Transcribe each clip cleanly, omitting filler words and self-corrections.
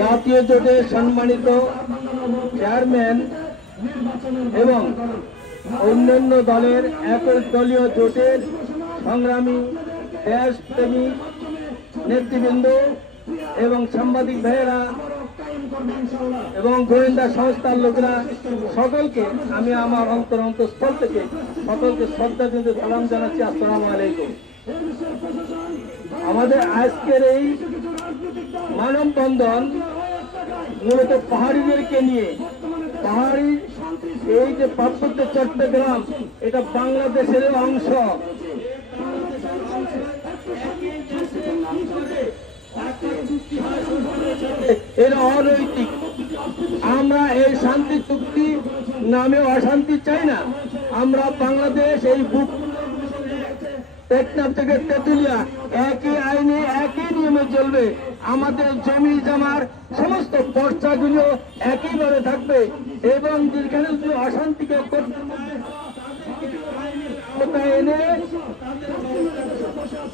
জাতীয় জোটের সম্মানিত চেয়ারম্যান এবং অন্যান্য দলের একই দলীয় জোটের সংগ্রামী দেশপ্রেমী নেতৃবৃন্দ এবং সাংবাদিক ভাইয়েরা এবং গোয়েন্দা সংস্থার লোকেরা সকলকে আমি আমার অন্তঃস্থল থেকে সকলকে শ্রদ্ধা দিয়ে সালাম জানাচ্ছি। আসসালামু আলাইকুম। আমাদের আজকের এই মানববন্ধন মূলত পাহাড়িদেরকে নিয়ে। পাহাড়ি এই যে পার্বত্য চট্টগ্রাম এটা বাংলাদেশের অংশ। এরা অনৈতিক। আমরা এই শান্তি চুক্তি নামে অশান্তি চাই না। আমরা বাংলাদেশ এই বুক টেকনাফ থেকে তেঁতুলিয়া একই আইনে একই নিয়মে চলবে। আমাদের জমি জমার সমস্ত পর্চাগুলো একইভাবে থাকবে এবং যেখানে যদি অশান্তিকে এনে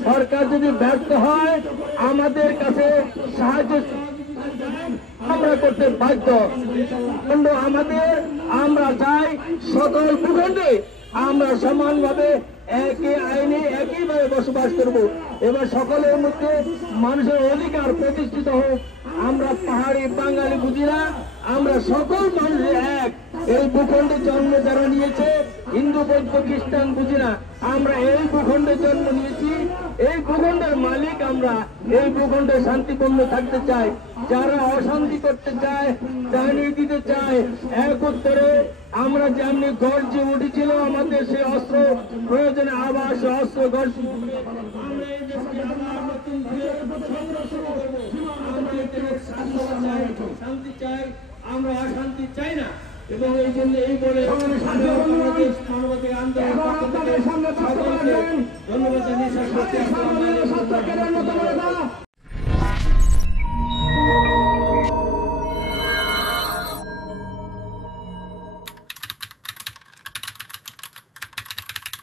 সরকার যদি ব্যর্থ হয় আমাদের কাছে সাহায্য আমরা করতে বাধ্য। কিন্তু আমরা চাই সকল ভূখণ্ডে আমরা সমানভাবে একই আইনে একইভাবে বসবাস করব। এবার সকলের মধ্যে মানুষের অধিকার প্রতিষ্ঠিত হোক। আমরা পাহাড়ি বাঙালি বুঝি না, আমরা সকল মানুষ এক। এই ভূখণ্ডে জন্ম যারা নিয়েছে হিন্দু বৌদ্ধ খ্রিস্টান বুঝি না, আমরা এই ভূখণ্ডে জন্ম নিয়েছি। এই ভূখণ্ডের মালিক আমরা। এই ভূখণ্ডে শান্তিপূর্ণ থাকতে চাই। যারা অশান্তি করতে চায়, জানিয়ে দিতে চায় এক উত্তরে আমরা যেমনি গর্জে উঠেছিল আমাদের সেই অস্ত্র প্রয়োজনে আবার সে অস্ত্র গর্জ শান্তি চাই, আমরা অশান্তি চাই না। এবং এই জন্য এই বলে মানবাধিকার আন্দোলন সকলকে